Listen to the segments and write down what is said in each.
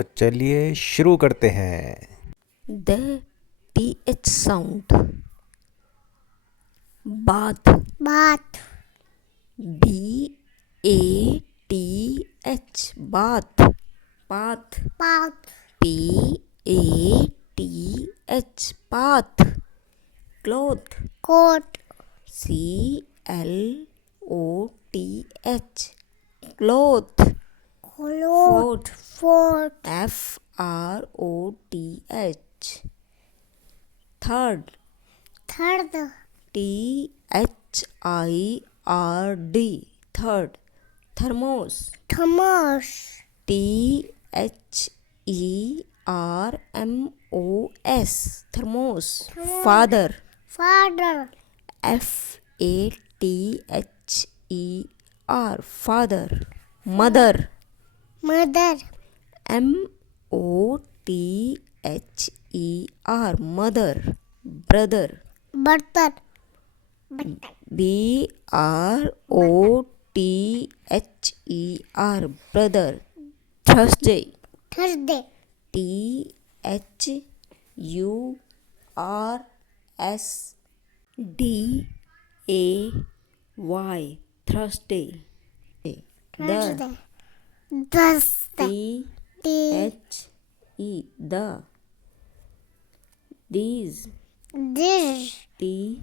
तो चलिए शुरू करते हैं। The TH sound. Bath. बात BATH. Bath. Path. बात PATH. Path. Cloth. Coat CLOTH. Cloth. Cloth fort FROTH. Third. Third THIRD. Third. Thermos. Thermos THERMOS. Thermos. Father. Father FATHER. Father. Mother. Mother MOTHER. Mother. Brother. बर्तन BROTHER. Brother. Thursday. Thursday THURSDAY. Thursday. Thursday Thursday The. These. This THESE.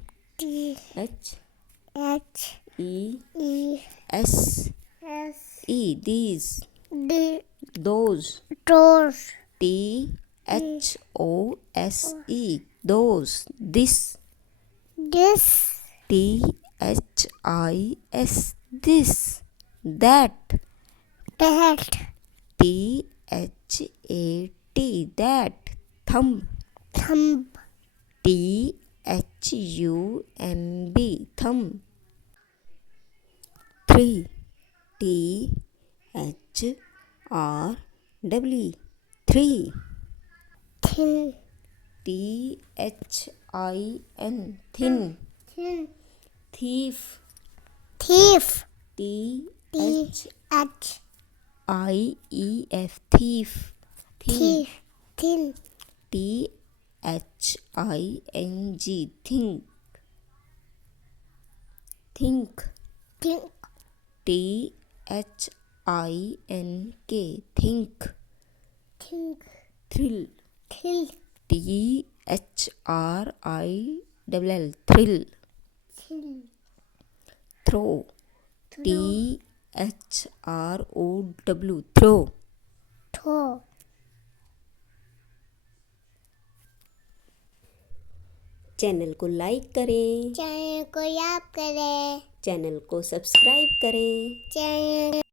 H S These. D Those. Those THOSE. Those. This. This THIS. This. That. That THAT. That. Thumb. Thumb THUMB. Thumb. Three. THRW. Three. Thin THIN. Thin. Thin Thief. Thief THIEF. H Thief. Thief thin THING. Think. Think. Think THINK. Think. Think Thrill. Thrill THRILL. Thrill. Thrill Throw. Throw THROW. Throw. Throw channel को like करें, channel को याद करें channel को subscribe करें। Channel